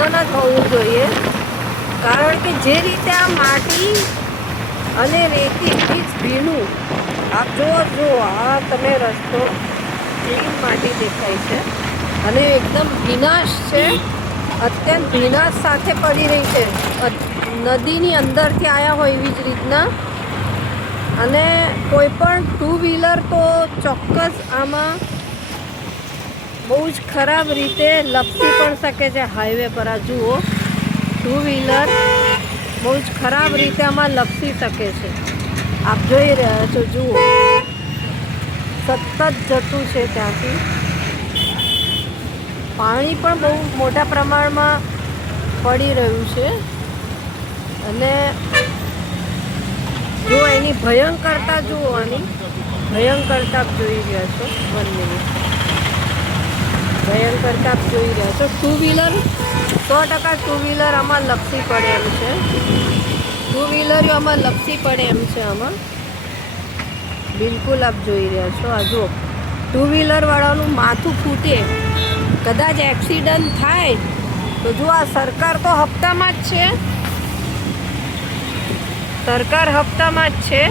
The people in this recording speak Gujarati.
ખનન જ હોવું જોઈએ, કારણ કે જે રીતે આ માટી અને રેતી જ ભીનું આપ જો આ તમે રસ્તો ક્લીન માટી દેખાય છે અને એકદમ ભીનાશ છે, અત્યંત ભીનાશ સાથે પડી રહી છે, નદીની અંદરથી આવ્યા હોય એવી જ રીતના. અને કોઈ પણ ટુ વ્હીલર તો ચોક્કસ આમાં બહુ જ ખરાબ રીતે લપસી પણ શકે છે. હાઈવે પર આ જુઓ, ટુ વ્હીલર બહુ જ ખરાબ રીતે આમાં લપસી શકે છે. આપ જોઈ રહ્યા છો, જુઓ સતત જતું છે ત્યાંથી. પાણી પણ બહુ મોટા પ્રમાણમાં પડી રહ્યું છે અને જો એની ભયંકરતા જુઓ, આની ભયંકરતા જોઈ રહ્યા છો. 1 મિનિટ, ભયંકરતા જોઈ રહ્યા છો. ટુ વ્હીલર 100% ટુ વ્હીલર આમાં લપસી પડે એમ છે. ટુ વ્હીલર આમાં લપસી પડે એમ છે. આમાં બિલકુલ આપ જોઈ રહ્યા છો. આ જો ટુ વ્હીલર વાળાનું માથું ફૂટે, કદાચ એક્સિડન્ટ થાય તો જો આ સરકાર તો હપ્તામાં જ છે, સરકાર હપ્તામાં જ છે.